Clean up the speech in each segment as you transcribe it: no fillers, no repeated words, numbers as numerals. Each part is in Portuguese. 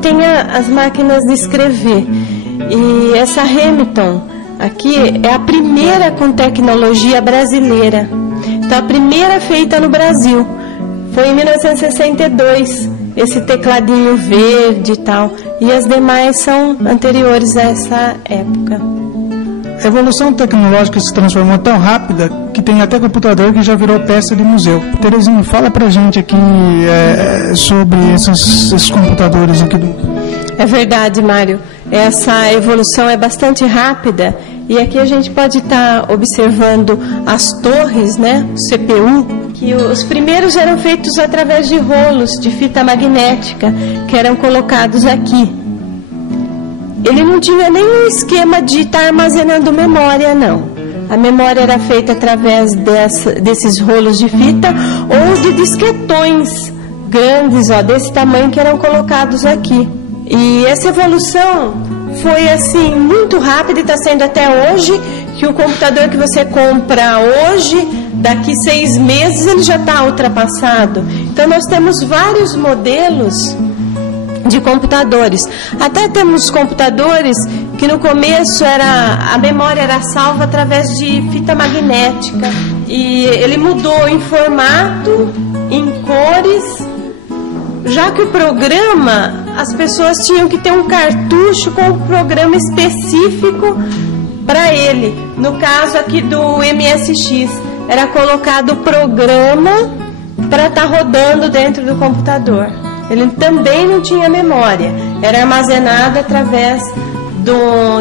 tem as máquinas de escrever. E essa Hamilton aqui é a primeira com tecnologia brasileira. Então, a primeira feita no Brasil. Foi em 1962, esse tecladinho verde e tal. E as demais são anteriores a essa época. A evolução tecnológica se transformou tão rápida que tem até computador que já virou peça de museu. Terezinha, fala pra gente aqui sobre esses computadores aqui do... É verdade, Mário. Essa evolução é bastante rápida e aqui a gente pode estar observando as torres, né, o CPU, que os primeiros eram feitos através de rolos de fita magnética que eram colocados aqui. Ele não tinha nenhum esquema de estar armazenando memória, não. A memória era feita através desses rolos de fita ou de disquetões grandes, ó, desse tamanho, que eram colocados aqui. E essa evolução foi assim muito rápida e está sendo até hoje, que o computador que você compra hoje, daqui 6 meses ele já está ultrapassado. Então nós temos vários modelos de computadores. Até temos computadores que no começo a memória era salva através de fita magnética. E ele mudou em formato, em cores, já que o programa, as pessoas tinham que ter um cartucho com um programa específico para ele. No caso aqui do MSX, era colocado o programa para estar rodando dentro do computador. Ele também não tinha memória, era armazenado através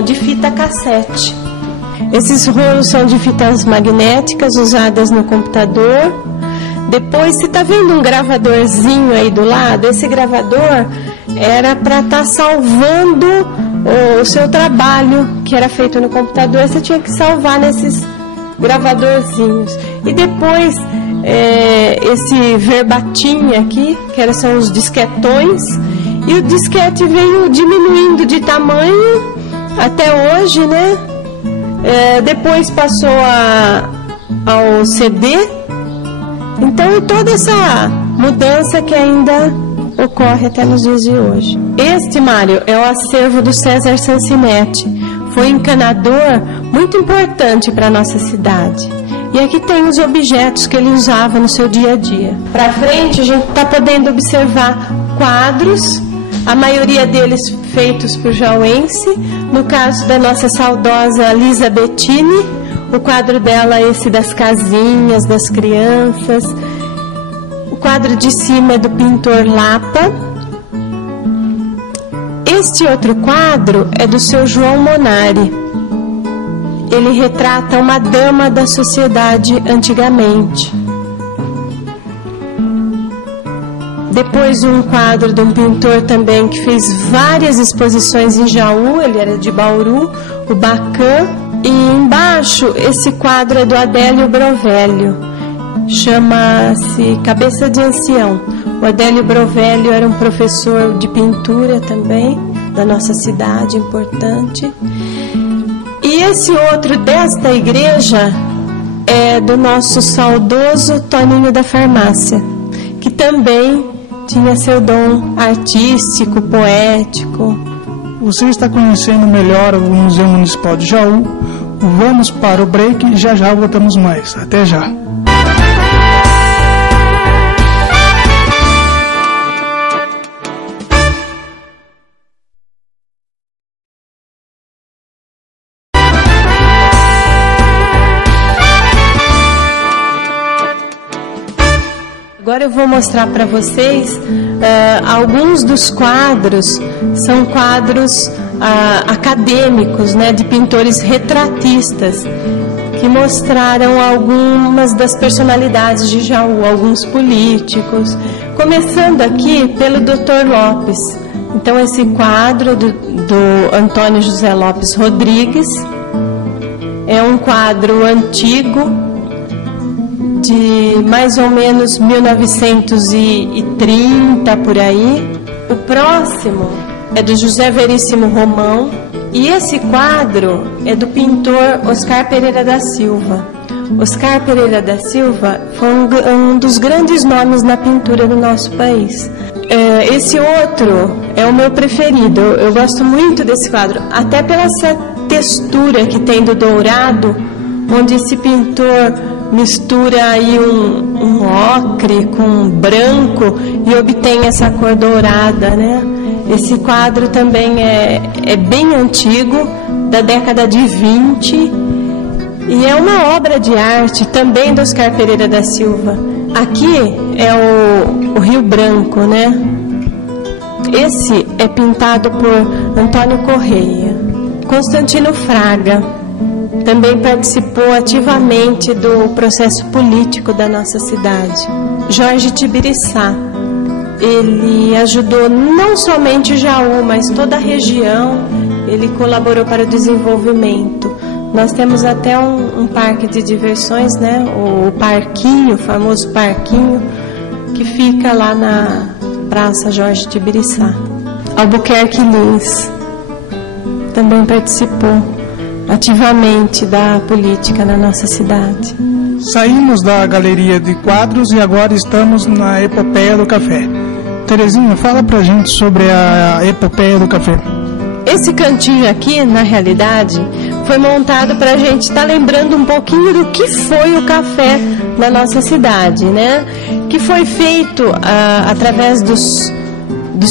de fita cassete. Esses rolos são de fitas magnéticas usadas no computador. Depois, você está vendo um gravadorzinho aí do lado? Esse gravador era para estar salvando o seu trabalho que era feito no computador. Você tinha que salvar nesses gravadorzinhos. E depois, esse verbatim aqui, que são os disquetões, e o disquete veio diminuindo de tamanho até hoje, né? Depois passou ao CD. Então, toda essa mudança que ainda ocorre até nos dias de hoje. Este, Mário, é o acervo do César Sancinetti. Foi um encanador muito importante para a nossa cidade. E aqui tem os objetos que ele usava no seu dia a dia. Para frente, a gente está podendo observar quadros, a maioria deles feitos por jauense. No caso da nossa saudosa Lisa Bettini, o quadro dela é esse das casinhas, das crianças. O quadro de cima é do pintor Lapa. Este outro quadro é do seu João Monari. Ele retrata uma dama da sociedade antigamente. Depois um quadro de um pintor também que fez várias exposições em Jaú, ele era de Bauru, o Bacan. E embaixo, esse quadro é do Adélio Brovelio, chama-se Cabeça de Ancião. O Adélio Brovelio era um professor de pintura também, da nossa cidade, importante. E esse outro desta igreja é do nosso saudoso Toninho da Farmácia, que também tinha seu dom artístico, poético. Você está conhecendo melhor o Museu Municipal de Jaú. Vamos para o break e já voltamos mais. Até já. Agora eu vou mostrar para vocês alguns dos quadros. São quadros acadêmicos, né, de pintores retratistas, que mostraram algumas das personalidades de Jaú, alguns políticos. Começando aqui pelo Dr. Lopes. Então, esse quadro do Antônio José Lopes Rodrigues é um quadro antigo, de mais ou menos 1930, por aí. O próximo é do José Veríssimo Romão, e esse quadro é do pintor Oscar Pereira da Silva. Oscar Pereira da Silva foi um dos grandes nomes na pintura do nosso país. Esse outro é o meu preferido. Eu gosto muito desse quadro, até pela essa textura que tem do dourado, onde esse pintor mistura aí um ocre com branco e obtém essa cor dourada, né? Esse quadro também é bem antigo, da década de 20, e é uma obra de arte também do Oscar Pereira da Silva. Aqui é o Rio Branco, né? Esse é pintado por Antônio Correia. Constantino Fraga também participou ativamente do processo político da nossa cidade. Jorge Tibiriçá, ele ajudou não somente Jaú, mas toda a região. Ele colaborou para o desenvolvimento. Nós temos até um parque de diversões, né? O Parquinho, o famoso Parquinho, que fica lá na Praça Jorge Tibiriçá. Albuquerque Lins também participou ativamente da política na nossa cidade. Saímos da galeria de quadros e agora estamos na Epopeia do Café. Terezinha, fala pra gente sobre a Epopeia do Café. Esse cantinho aqui, na realidade, foi montado para a gente estar lembrando um pouquinho do que foi o café na nossa cidade, né? Que foi feito através dos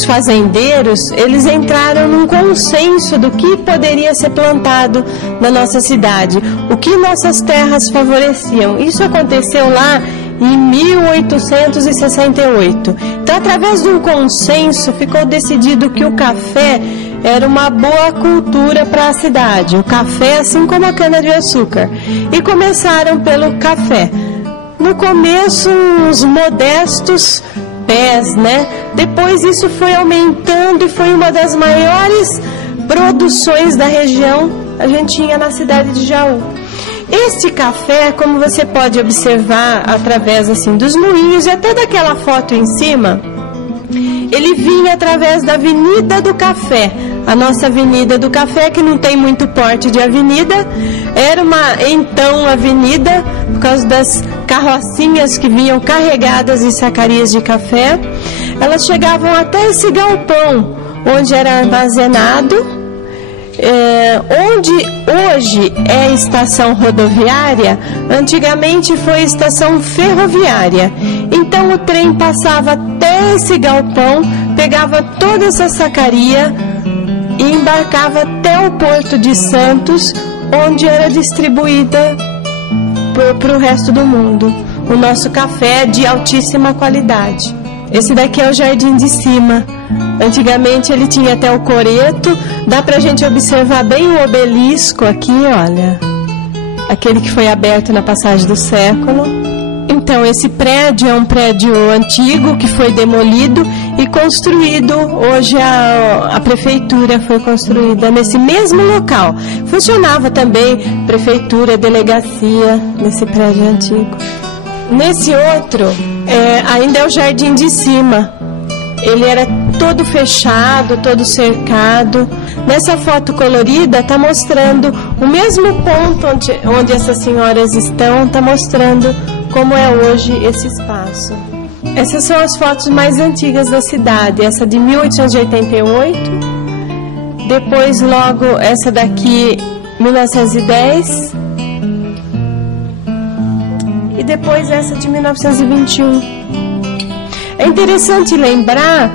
fazendeiros. Eles entraram num consenso do que poderia ser plantado na nossa cidade, o que nossas terras favoreciam. Isso aconteceu lá em 1868. Então, através de um consenso, ficou decidido que o café era uma boa cultura para a cidade, o café assim como a cana-de-açúcar. E começaram pelo café. No começo, uns modestos pés, né? Depois isso foi aumentando e foi uma das maiores produções da região. A gente tinha na cidade de Jaú. Este café, como você pode observar através assim dos moinhos e até daquela foto em cima, ele vinha através da Avenida do Café. A nossa Avenida do Café, que não tem muito porte de avenida, era uma avenida por causa das carrocinhas que vinham carregadas em sacarias de café. Elas chegavam até esse galpão onde era armazenado, onde hoje é estação rodoviária. Antigamente foi estação ferroviária. Então o trem passava até esse galpão, pegava toda essa sacaria e embarcava até o Porto de Santos, onde era distribuída para o resto do mundo. O nosso café é de altíssima qualidade. Esse daqui é o Jardim de Cima. Antigamente ele tinha até o coreto. Dá pra gente observar bem o obelisco aqui, olha. Aquele que foi aberto na passagem do século. Então, esse prédio é um prédio antigo que foi demolido e construído. Hoje a prefeitura foi construída nesse mesmo local. Funcionava também prefeitura, delegacia nesse prédio antigo. Nesse outro, ainda é o Jardim de Cima. Ele era todo fechado, todo cercado. Nessa foto colorida está mostrando o mesmo ponto onde essas senhoras estão, está mostrando como é hoje esse espaço. Essas são as fotos mais antigas da cidade. Essa de 1888, depois logo essa daqui 1910 e depois essa de 1921. É interessante lembrar